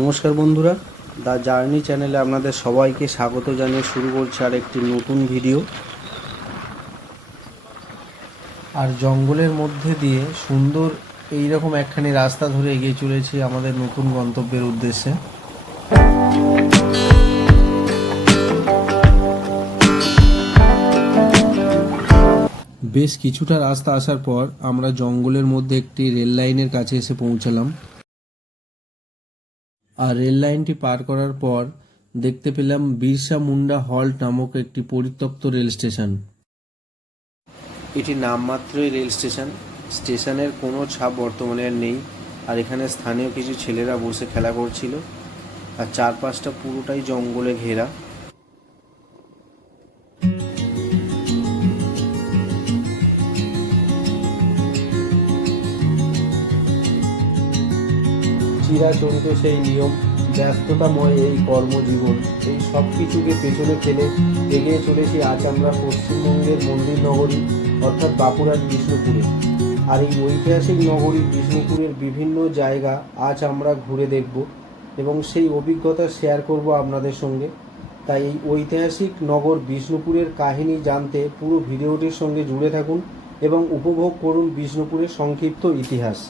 নমস্কার বন্ধুরা, the journey চ্যানেলে আপনাদের সবাইকে স্বাগত জানিয়ে শুরু করছে আর একটি নতুন ভিডিও। আর জঙ্গলের মধ্যে দিয়ে সুন্দর এইরকম একখানি রাস্তা ধরে এগিয়ে চলেছি আমাদের নতুন গন্তব্যের উদ্দেশ্যে। বেশ কিছুটা রাস্তা আসার পর আমরা জঙ্গলের মধ্যে একটি রেল লাইনের কাছে এসে পৌঁছালাম। আর রেল লাইনটি পার করার পর দেখতে পেলাম বিরসা মুন্ডা হল্ট নামক একটি পরিত্যক্ত রেল স্টেশন। এটি নামমাত্রই রেল স্টেশন, স্টেশনের কোনো ছাপ বর্তমানে আর নেই। আর এখানে স্থানীয় কিছু ছেলেরা বসে খেলা করছিল। আর চারপাশটা পুরোটাই জঙ্গলে ঘেরা। চিরাচরিত সেই নিয়ম, ব্যস্ততাময় এই কর্মজীবন, এই সব কিছুকে পেছনে ফেলে এগিয়ে চলেছি আজ আমরা পশ্চিমবঙ্গের মন্দির নগরী অর্থাৎ বাঁকুড়ার বিষ্ণুপুরে। আর এই ঐতিহাসিক নগরী বিষ্ণুপুরের বিভিন্ন জায়গা আজ আমরা ঘুরে দেখব এবং সেই অভিজ্ঞতা শেয়ার করব আপনাদের সঙ্গে। তাই এই ঐতিহাসিক নগর বিষ্ণুপুরের কাহিনী জানতে পুরো ভিডিওটির সঙ্গে জুড়ে থাকুন এবং উপভোগ করুন বিষ্ণুপুরের সংক্ষিপ্ত ইতিহাস।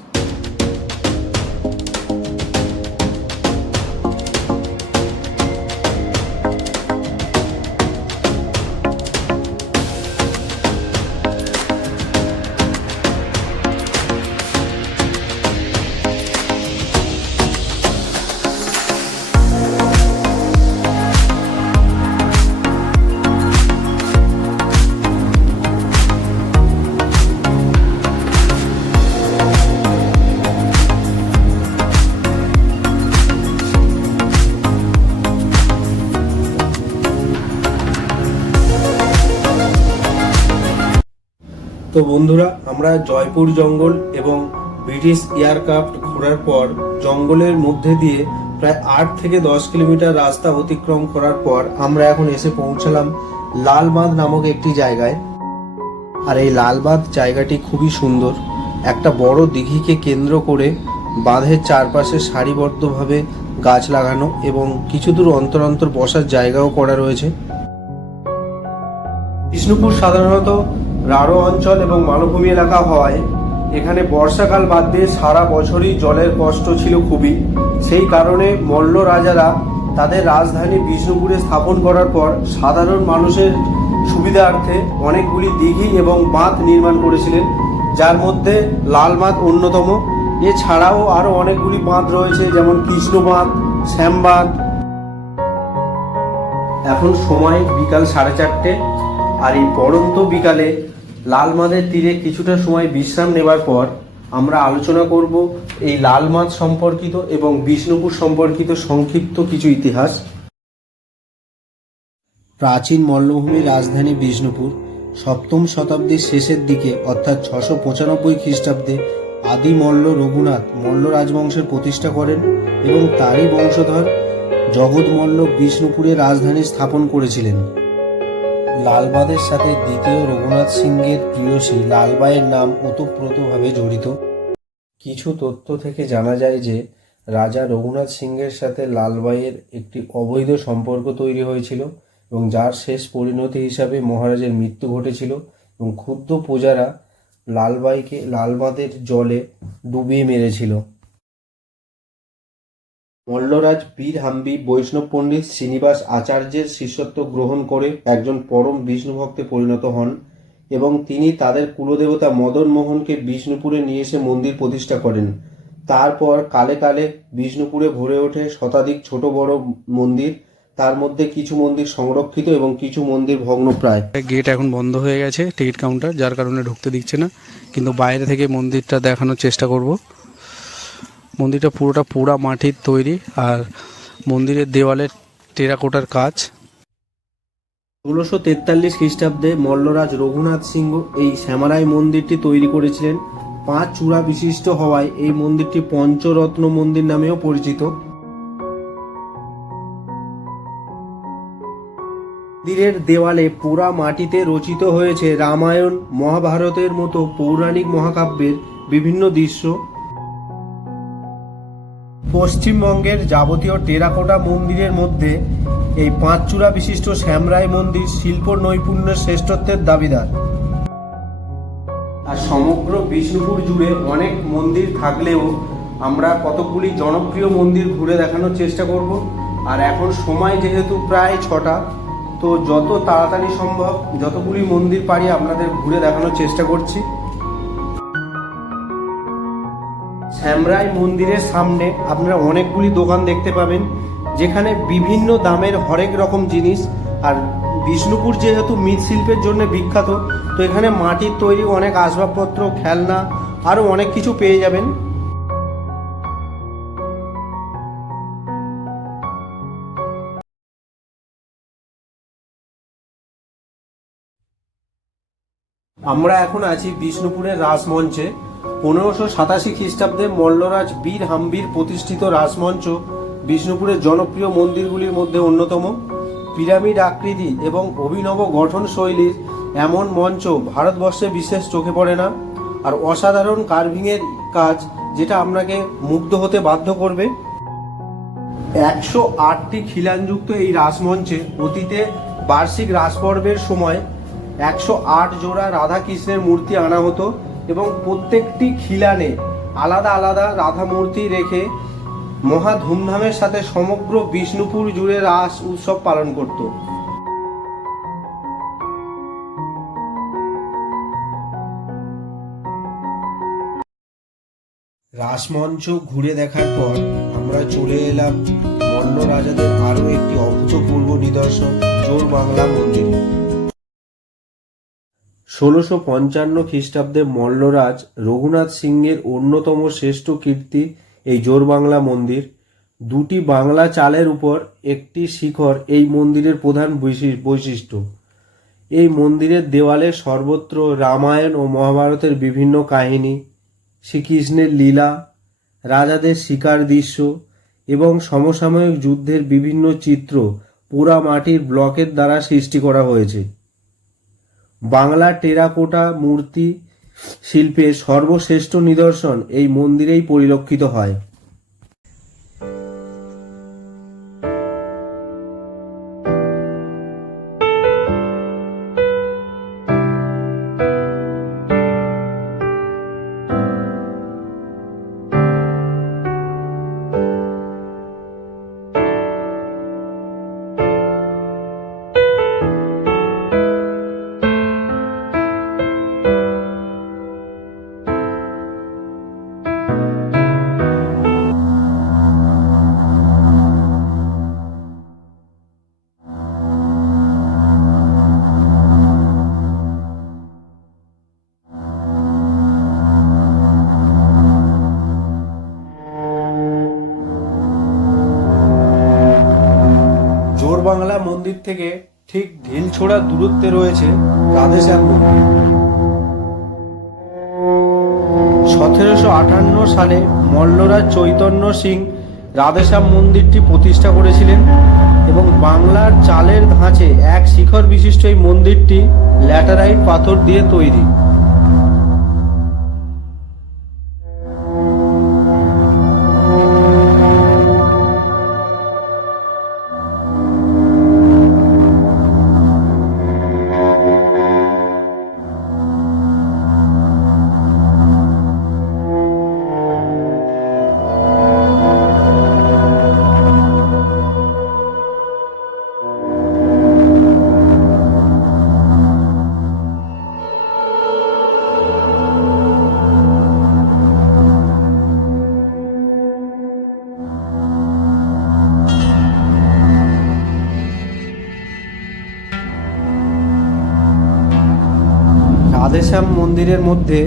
তো বন্ধুরা, আমরা জয়পুর জঙ্গল এবং ব্রিটিশ এয়ারক্রাফট ঘোরার পর জঙ্গলের মধ্যে দিয়ে প্রায় 8 থেকে 10 কিলোমিটার রাস্তা অতিক্রম করার পর আমরা এখন এসে পৌঁছালাম লালবাঁধ নামক একটি জায়গায়। আর এই লালবাঁধ জায়গাটি খুবই সুন্দর। একটা বড় দিঘিকে কেন্দ্র করে বাঁধের চারপাশে সারিবদ্ধভাবে গাছ লাগানো এবং কিছু দূর অন্তর অন্তর বসার জায়গাও করা রয়েছে। বিষ্ণুপুর সাধারণত রাঢ় অঞ্চল এবং মালভূমি এলাকা হওয়ায় এখানে বর্ষাকাল বাদ দিয়ে সারা বছরই জলের কষ্ট ছিল খুবই। সেই কারণে মল্ল রাজারা তাদের রাজধানী বিষ্ণুপুরে স্থাপন করার পর সাধারণ মানুষের সুবিধার্থে অনেকগুলি দিঘি এবং বাঁধ নির্মাণ করেছিলেন, যার মধ্যে লাল বাঁধ অন্যতম। এছাড়াও আরও অনেকগুলি বাঁধ রয়েছে, যেমন কৃষ্ণ বাঁধ, শ্যাম বাঁধ। এখন সময় বিকাল 4:30, আর এই পড়ন্ত বিকালে লাল বাঁধের তীরে কিছুটা সময় বিশ্রাম নেবার পর আমরা আলোচনা করব এই লাল বাঁধ সম্পর্কিত এবং বিষ্ণুপুর সম্পর্কিত সংক্ষিপ্ত কিছু ইতিহাস। প্রাচীন মল্লভূমির রাজধানী বিষ্ণুপুর 7ম শতাব্দীর শেষের দিকে অর্থাৎ 695 খ্রিস্টাব্দে আদি মল্ল রঘুনাথ মল্ল রাজবংশের প্রতিষ্ঠা করেন এবং তারই বংশধর জগৎ মল্ল বিষ্ণুপুরে রাজধানী স্থাপন করেছিলেন। লালবাঁধের সাথে দ্বিতীয় রঘুনাথ সিংহের প্রেয়সী লালবাইয়ের নাম ওতপ্রোতভাবে জড়িত। কিছু তথ্য থেকে জানা যায় যে রাজা রঘুনাথ সিংহের সাথে লালবাইয়ের একটি অবৈধ সম্পর্ক তৈরি হয়েছিল এবং যার শেষ পরিণতি হিসাবে মহারাজের মৃত্যু ঘটেছিল এবং ক্ষুব্ধ প্রজারা লালবাইকে লালবাঁধের জলে ডুবিয়ে মেরেছিল। মল্লরাজ বীর হাম্বি বৈষ্ণব পণ্ডিত শ্রীনিবাস আচার্যের শিষ্যত্ব গ্রহণ করে একজন পরম বিষ্ণু ভক্তে পরিণত হন এবং তিনি তাদের কুলদেবতা মদন মোহনকে বিষ্ণুপুরে নিয়ে এসে মন্দির প্রতিষ্ঠা করেন। তারপর কালে কালে বিষ্ণুপুরে ভরে ওঠে শতাধিক ছোট বড় মন্দির, তার মধ্যে কিছু মন্দির সংরক্ষিত এবং কিছু মন্দির ভগ্নপ্রায়। গেট এখন বন্ধ হয়ে গেছে, টিকিট কাউন্টার, যার কারণে ঢুকতে দিচ্ছে না, কিন্তু বাইরে থেকে মন্দিরটা দেখানোর চেষ্টা করব। মন্দিরটা পুরা মাটির তৈরি, আর মন্দিরের দেওয়ালের টেরাকোটার কাজ। 1643 খ্রিস্টাব্দে মল্লরাজ রঘুনাথ সিংহ এই শ্যামারাই মন্দিরটি তৈরি করেছিলেন। 5 চূড়া বিশিষ্ট হওয়ায় এই মন্দিরটি পঞ্চরত্ন মন্দির নামেও পরিচিত। মন্দিরের দেওয়ালে পোড়া মাটিতে রচিত হয়েছে রামায়ণ, মহাভারতের মতো পৌরাণিক মহাকাব্যের বিভিন্ন দৃশ্য। পশ্চিমবঙ্গের যাবতীয় টেরাকোটা মন্দিরের মধ্যে এই 5 চূড়া বিশিষ্ট শ্যামরাই মন্দির শিল্প নৈপুণ্যের শ্রেষ্ঠত্বের দাবিদার। আর সমগ্র বিষ্ণুপুর জুড়ে অনেক মন্দির থাকলেও আমরা কতগুলি জনপ্রিয় মন্দির ঘুরে দেখানোর চেষ্টা করব। আর এখন সময় যেহেতু প্রায় 6টা, তো যত তাড়াতাড়ি সম্ভব যতগুলি মন্দির পারি আপনাদের ঘুরে দেখানোর চেষ্টা করছি। শ্যামরাই মন্দিরের সামনে আপনারা অনেকগুলি দোকান দেখতে পাবেন, যেখানে বিভিন্ন দামের হরেক রকম জিনিস। আর বিষ্ণুপুর যেহেতু মৃৎশিল্পের জন্য বিখ্যাত, তো এখানে মাটির তৈরি অনেক আসবাবপত্র, খেলনা, আরও অনেক কিছু পেয়ে যাবেন। আমরা এখন আছি বিষ্ণুপুরের রাসমঞ্চে। 1587 খ্রিস্টাব্দে মল্লরাজ বীর হাম্বির প্রতিষ্ঠিত রাসমঞ্চ বিষ্ণুপুরের জনপ্রিয় মন্দিরগুলির মধ্যে অন্যতম। পিরামিড আকৃতি এবং অভিনব গঠন শৈলীর এমন মঞ্চ ভারতবর্ষে বিশেষ চোখে পড়ে না, আর অসাধারণ কার্ভিংয়ের কাজ যেটা আপনাকে মুগ্ধ হতে বাধ্য করবে। 108টি খিলানযুক্ত এই রাসমঞ্চে অতীতে বার্ষিক রাসপর্বের সময় 108 জোড়া রাধা কৃষ্ণের মূর্তি আনা হতো এবং প্রত্যেকটি খিলানে আলাদা আলাদা রাধা মূর্তি রেখে মহা ধুমধামের সাথে সমগ্র বিষ্ণুপুর জুড়ে রাস উৎসব পালন করত। রাসমঞ্চ ঘুরে দেখার পর আমরা চলে এলাম মল্ল রাজাদের আরও একটি অভূতপূর্ব নিদর্শন, জোড়বাংলা মন্দিরে। 1655 খ্রিস্টাব্দে মল্লরাজ রঘুনাথ সিংহের অন্যতম শ্রেষ্ঠ কীর্তি এই জোড়বাংলা মন্দির। 2টি বাংলা চালের উপর একটি শিখর এই মন্দিরের প্রধান বৈশিষ্ট্য। এই মন্দিরের দেওয়ালে সর্বত্র রামায়ণ ও মহাভারতের বিভিন্ন কাহিনী, শ্রীকৃষ্ণের লীলা, রাজাদের শিকার দৃশ্য এবং সমসাময়িক যুদ্ধের বিভিন্ন চিত্র পোড়া মাটির ব্লকের দ্বারা সৃষ্টি করা হয়েছে। বাংলা টেরাকোটা মূর্তি শিল্পের সর্বশ্রেষ্ঠ নিদর্শন এই মন্দিরেই পরিলক্ষিত হয়। বাংলা মন্দির থেকে ঠিক ঢিলছোড়া দূরত্বে রয়েছে রাধেশ্যাম মন্দির। 1758 সালে মল্লরাজ চৈতন্য সিং রাধেশ্যাম মন্দিরটি প্রতিষ্ঠা করেছিলেন এবং বাংলার চালের ধাঁচে এক শিখর বিশিষ্ট এই মন্দিরটি ল্যাটারাইট পাথর দিয়ে তৈরি। রাধেশ্যাম মন্দিরের মধ্যে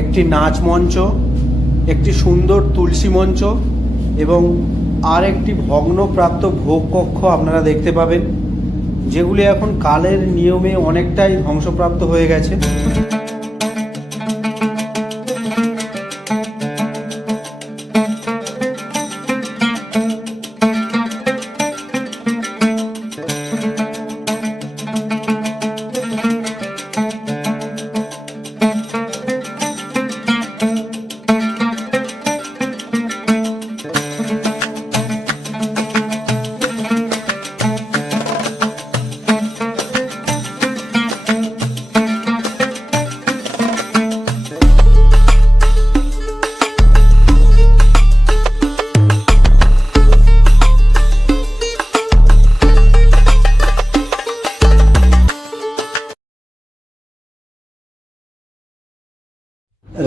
একটি নাচ মঞ্চ, একটি সুন্দর তুলসী মঞ্চ এবং আর একটি ভগ্নপ্রাপ্ত ভোগ কক্ষ আপনারা দেখতে পাবেন, যেগুলি এখন কালের নিয়মে অনেকটাই ধ্বংসপ্রাপ্ত হয়ে গেছে।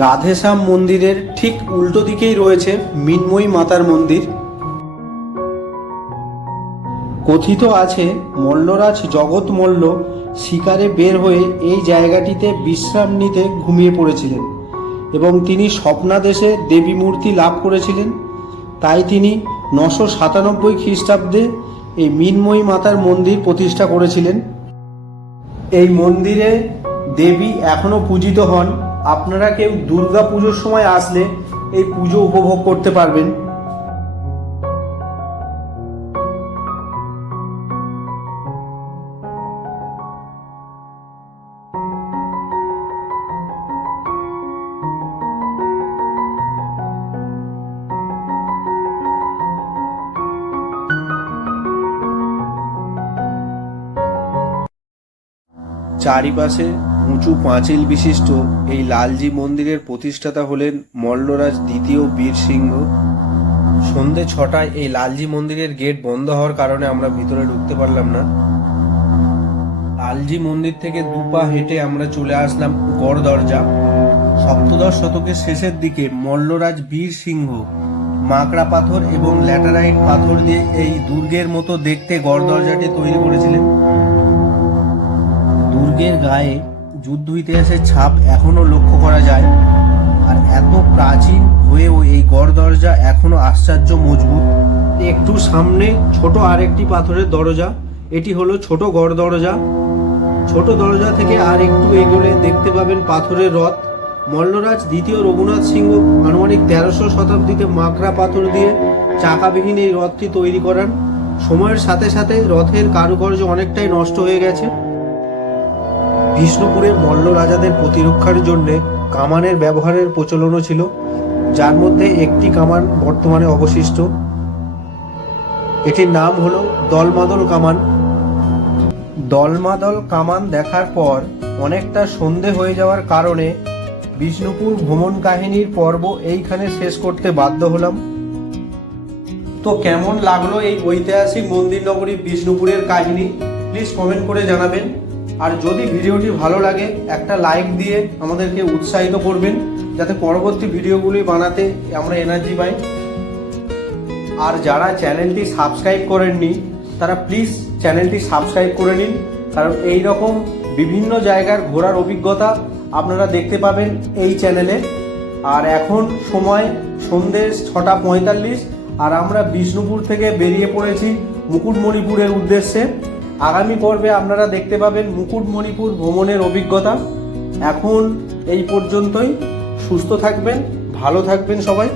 রাধেশ্যাম মন্দিরের ঠিক উল্টো দিকেই রয়েছে মৃন্ময়ী মাতার মন্দির। কথিত আছে মল্লরাজ জগৎ মল্ল শিকারে বের হয়ে এই জায়গাটিতে বিশ্রাম নিতে ঘুমিয়ে পড়েছিলেন এবং তিনি স্বপ্নাদেশে দেবী মূর্তি লাভ করেছিলেন। তাই তিনি 997 খ্রিস্টাব্দে এই মৃন্ময়ী মাতার মন্দির প্রতিষ্ঠা করেছিলেন। এই মন্দিরে দেবী এখনও পূজিত হন। আপনারা কেউ দুর্গা পুজোর সময় আসলে এই পুজো উপভোগ করতে পারবেন। চারিপাশে উঁচু পাঁচিল বিশিষ্ট এই লালজি মন্দিরের প্রতিষ্ঠাতা হলেন মল্লরাজ দ্বিতীয় বীর সিংহ। সন্ধে 6টায় এই লালজি মন্দিরের গেট বন্ধ হওয়ার কারণে আমরা ভিতরে ঢুকতে পারলাম না। লালজি মন্দির থেকে দুপা হেঁটে আমরা চলে আসলাম গড় দরজা। সপ্তদশ শতকের শেষের দিকে মল্লরাজ বীর সিংহ মাকড়া পাথর এবং ল্যাটারাইট পাথর দিয়ে এই দুর্গের মতো দেখতে গড় দরজাটি তৈরি করেছিলেন। দুর্গের গায়ে যুদ্ধ ইতিহাসের ছাপ এখনো লক্ষ্য করা যায়, আর এত প্রাচীন হয়েও এই গড় দরজা এখনো আশ্চর্য মজবুত। একটু সামনে ছোট আরেকটি পাথরের দরজা, এটি হলো ছোট গড় দরজা। ছোট দরজা থেকে আর একটু এগোলে দেখতে পাবেন পাথরের রথ। মল্লরাজ দ্বিতীয় রঘুনাথ সিংহ আনুমানিক 1300 শতাব্দীতে মাকড়া পাথর দিয়ে চাকাবিহীন এই রথটি তৈরি করান। সময়ের সাথে সাথে রথের কারুকার্য অনেকটাই নষ্ট হয়ে গেছে। বিষ্ণুপুরে মল্ল রাজাদের প্রতিরক্ষার জন্য কামানের ব্যবহারের প্রচলনও ছিল, যার মধ্যে একটি কামান বর্তমানে অবশিষ্ট। এটির নাম হলো দলমাদল কামান। দলমাদল কামান দেখার পর অনেকটা সন্ধে হয়ে যাওয়ার কারণে বিষ্ণুপুর ভ্রমণ কাহিনীর পর্ব এইখানে শেষ করতে বাধ্য হলাম। তো কেমন লাগলো এই ঐতিহাসিক মন্দির নগরী বিষ্ণুপুরের কাহিনী, প্লিজ কমেন্ট করে জানাবেন। আর যদি ভিডিওটি ভালো লাগে একটা লাইক দিয়ে আমাদেরকে উৎসাহিত করবেন, যাতে পরবর্তী ভিডিওগুলি বানাতে আমরা এনার্জি পাই। আর যারা চ্যানেলটি সাবস্ক্রাইব করেননি তারা প্লিজ চ্যানেলটি সাবস্ক্রাইব করে নিন, কারণ এই রকম বিভিন্ন জায়গার ঘোরার অভিজ্ঞতা আপনারা দেখতে পাবেন এই চ্যানেলে। আর এখন সময় সন্ধ্যে 6:45 আর আমরা বিষ্ণুপুর থেকে বেরিয়ে পড়েছি মুকুটমণিপুরের উদ্দেশ্যে। আগামী পর্বে আপনারা দেখতে পাবেন মুকুটমণিপুর ভ্রমণের অভিজ্ঞতা। এখন এই পর্যন্তই। সুস্থ থাকবেন, ভালো থাকবেন সবাই।